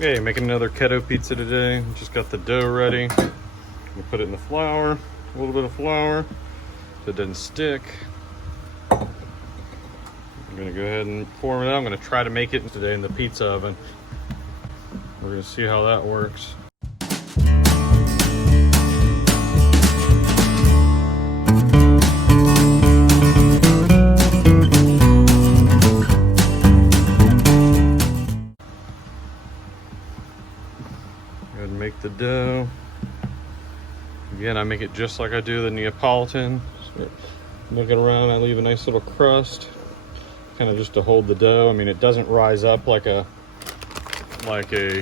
Okay, making another keto pizza today. Just got the dough ready. We put it in the flour, a little bit of flour, so it doesn't stick. I'm gonna go ahead and form it out. I'm gonna try to make it today in the pizza oven. We're gonna see how that works. Go ahead and make the dough. Again, I make it just like I do the Neapolitan. So make it around, I leave a nice little crust, kind of just to hold the dough. I mean, it doesn't rise up like a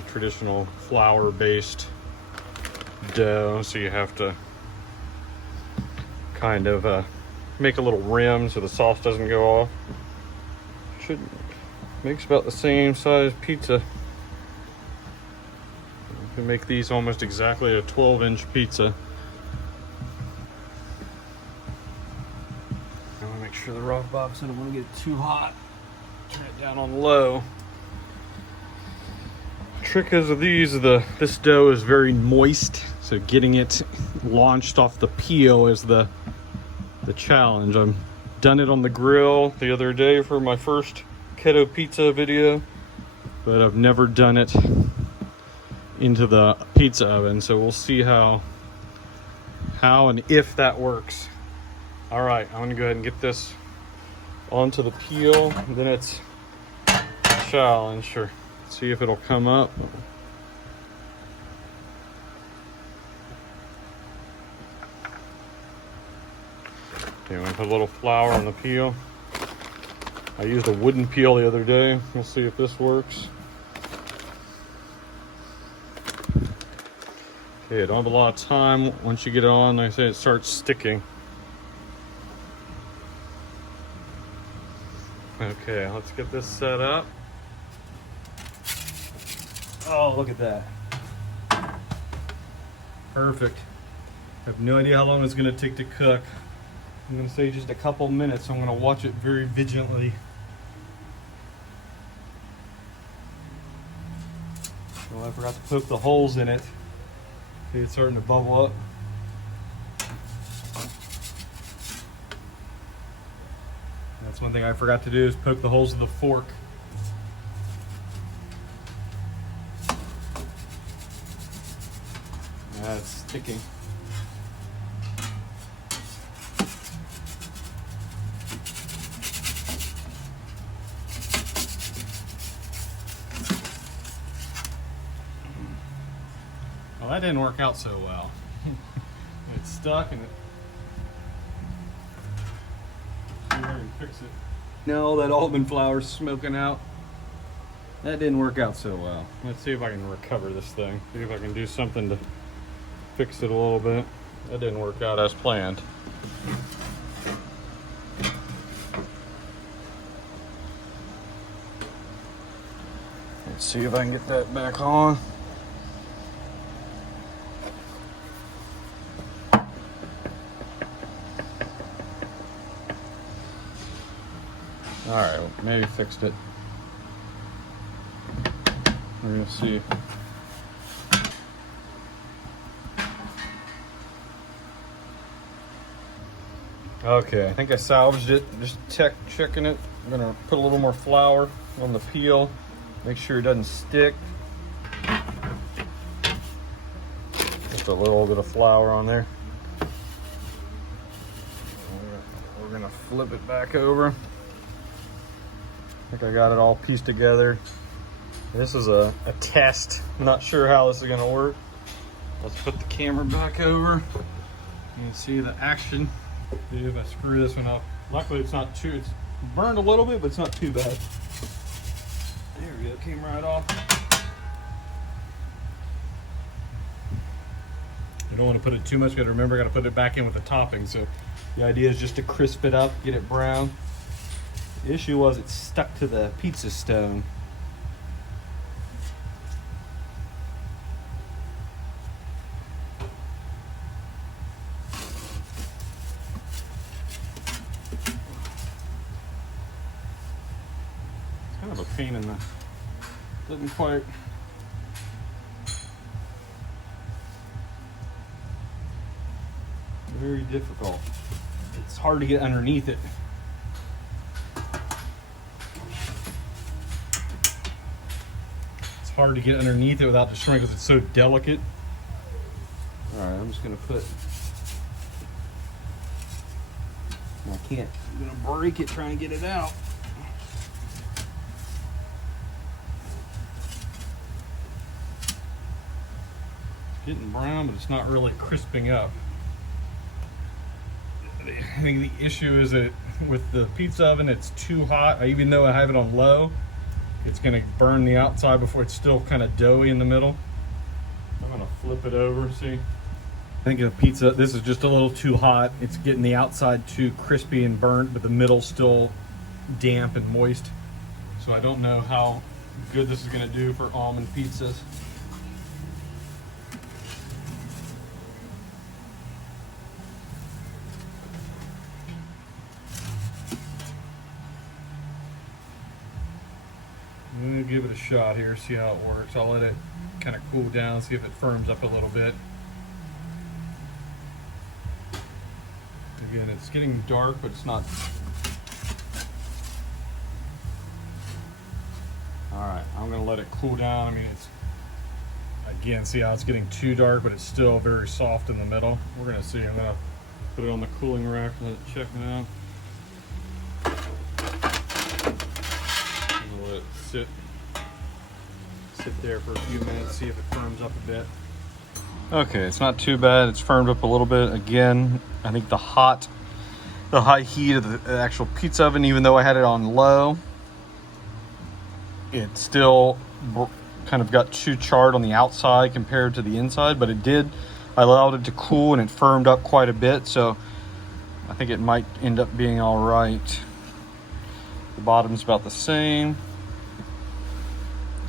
traditional flour-based dough, so you have to kind of make a little rim so the sauce doesn't go off. Makes about the same size pizza. You can make these almost exactly a 12-inch pizza. I want to make sure the rock box, I don't want to get it too hot. Turn it down on low. Trick is of these, this dough is very moist, so getting it launched off the peel is the challenge. I've done it on the grill the other day for my first keto pizza video, but I've never done it into the pizza oven, so we'll see how and if that works. All right, I'm gonna go ahead and get this onto the peel, and then it's a challenge. Sure. See if it'll come up. Okay, I'm gonna put a little flour on the peel. I used a wooden peel the other day. We'll see if this works. Okay, don't have a lot of time. Once you get it on, like I say, it starts sticking. Okay, let's get this set up. Oh, look at that. Perfect. I have no idea how long it's gonna take to cook. I'm gonna say just a couple minutes, so I'm gonna watch it very vigilantly. Well, I forgot to poke the holes in it. See, it's starting to bubble up. That's one thing I forgot to do, is poke the holes with the fork. It's sticking. Well, that didn't work out so well. It's stuck and see if I can fix it. No, that almond flour's smoking out. That didn't work out so well. Let's see if I can recover this thing. See if I can do something to fix it a little bit. That didn't work out as planned. Let's see if I can get that back on. All right, well, maybe fixed it. We're gonna see. Okay, I think I salvaged it. Just checking it. I'm gonna put a little more flour on the peel. Make sure it doesn't stick. Just a little bit of flour on there. We're gonna flip it back over. I think I got it all pieced together. This is a test. I'm not sure how this is gonna work. Let's put the camera back over. You can see the action. See if I screw this one up. Luckily it's burned a little bit, but it's not too bad. There we go, came right off. You don't want to put it too much, gotta remember, gotta put it back in with the topping. So the idea is just to crisp it up, get it brown. The issue was it stuck to the pizza stone. It's kind of a pain in the, doesn't quite Very difficult. It's hard to get underneath it. It's hard to get underneath it without destroying because it's so delicate. All right, I'm just gonna put. I can't. I'm gonna break it trying to get it out. It's getting brown, but it's not really crisping up. I think the issue is that with the pizza oven, it's too hot. Even though I have it on low, it's gonna burn the outside before it's still kind of doughy in the middle. I'm gonna flip it over, see? I think the pizza, this is just a little too hot. It's getting the outside too crispy and burnt, but the middle still damp and moist. So I don't know how good this is gonna do for almond pizzas. I'm gonna give it a shot here, see how it works. I'll let it kind of cool down, see if it firms up a little bit. Again, it's getting dark, but it's not. All right, I'm gonna let it cool down. I mean, it's, again, see how it's getting too dark, but it's still very soft in the middle. We're gonna see. I'm gonna put it on the cooling rack, let it check it out. I'm gonna let it sit there for a few minutes, see if it firms up a bit. Okay, it's not too bad. It's firmed up a little bit. Again, I think the high heat of the actual pizza oven, even though I had it on low, it still kind of got too charred on the outside compared to the inside, but I allowed it to cool and it firmed up quite a bit, so I think it might end up being all right. The bottom's about the same.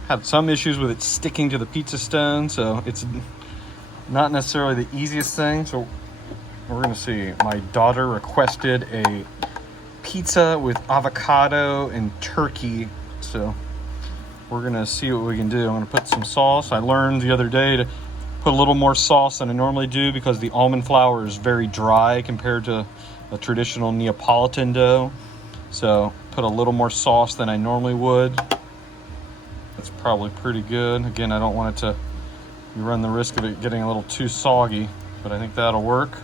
Had some issues with it sticking to the pizza stone, so it's not necessarily the easiest thing. So we're gonna see. My daughter requested a pizza with avocado and turkey, so we're gonna see what we can do. I'm gonna put some sauce. I learned the other day to put a little more sauce than I normally do because the almond flour is very dry compared to a traditional Neapolitan dough. So put a little more sauce than I normally would. That's probably pretty good. Again, I don't want it to, you run the risk of it getting a little too soggy, but I think that'll work.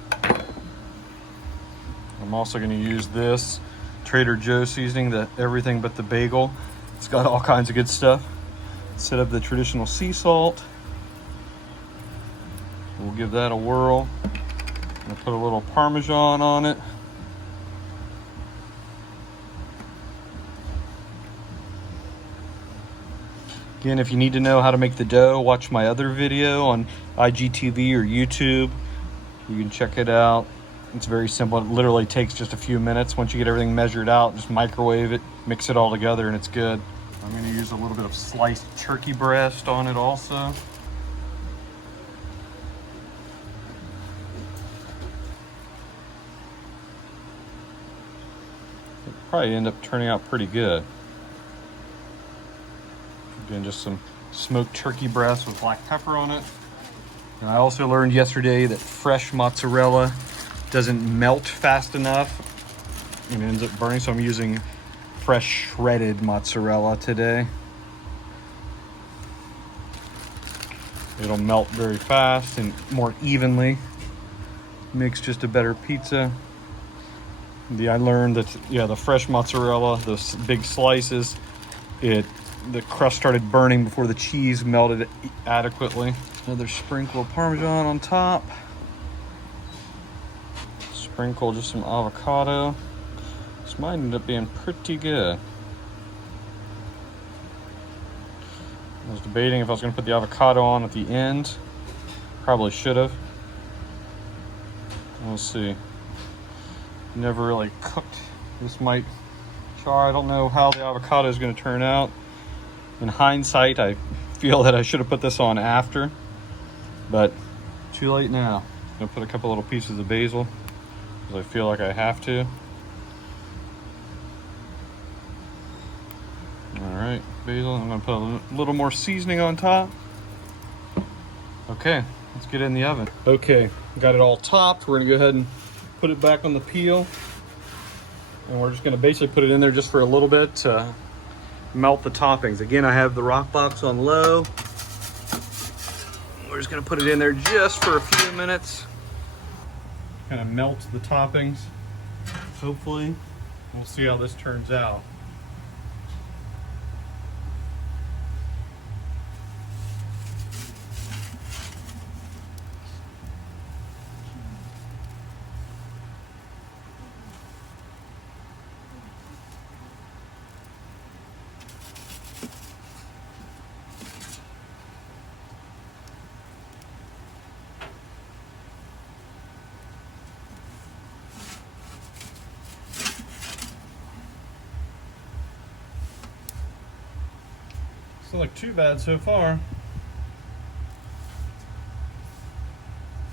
I'm also gonna use this Trader Joe's seasoning, the everything but the bagel. It's got all kinds of good stuff. Set up the traditional sea salt. We'll give that a whirl. I'm gonna put a little Parmesan on it. Again, if you need to know how to make the dough, watch my other video on IGTV or YouTube. You can check it out. It's very simple. It literally takes just a few minutes. Once you get everything measured out, just microwave it, mix it all together, and it's good. I'm going to use a little bit of sliced turkey breast on it also. It'll probably end up turning out pretty good. Again, just some smoked turkey breast with black pepper on it. And I also learned yesterday that fresh mozzarella doesn't melt fast enough and it ends up burning, so I'm using fresh shredded mozzarella today. It'll melt very fast and more evenly. Makes just a better pizza. I learned that, yeah, the fresh mozzarella, those big slices, the crust started burning before the cheese melted adequately. Another sprinkle of Parmesan on top. Sprinkle just some avocado. This might end up being pretty good. I was debating if I was going to put the avocado on at the end. Probably should have. We'll see. Never really cooked. This might char. I don't know how the avocado is going to turn out. In hindsight, I feel that I should have put this on after, but too late now. I'm gonna put a couple little pieces of basil because I feel like I have to. All right, basil. I'm gonna put a little more seasoning on top. Okay, let's get it in the oven. Okay, got it all topped. We're gonna go ahead and put it back on the peel. And we're just gonna basically put it in there just for a little bit to melt the toppings. Again, I have the rock box on low. We're just gonna put it in there just for a few minutes. Kind of melt the toppings, hopefully. We'll see how this turns out. Doesn't look too bad so far.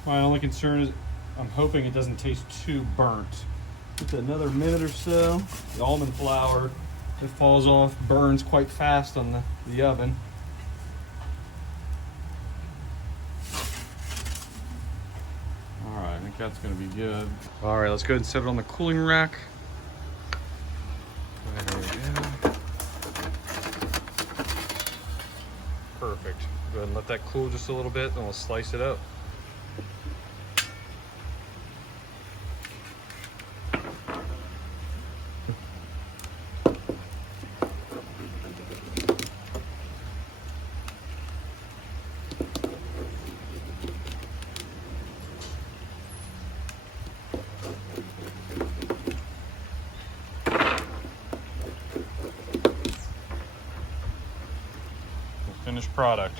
My only concern is I'm hoping it doesn't taste too burnt. Just another minute or so. The almond flour, it falls off, burns quite fast on the oven. All right, I think that's gonna be good. All right, let's go ahead and set it on the cooling rack. There we go. Perfect. Go ahead and let that cool just a little bit, then we'll slice it up. Finished product.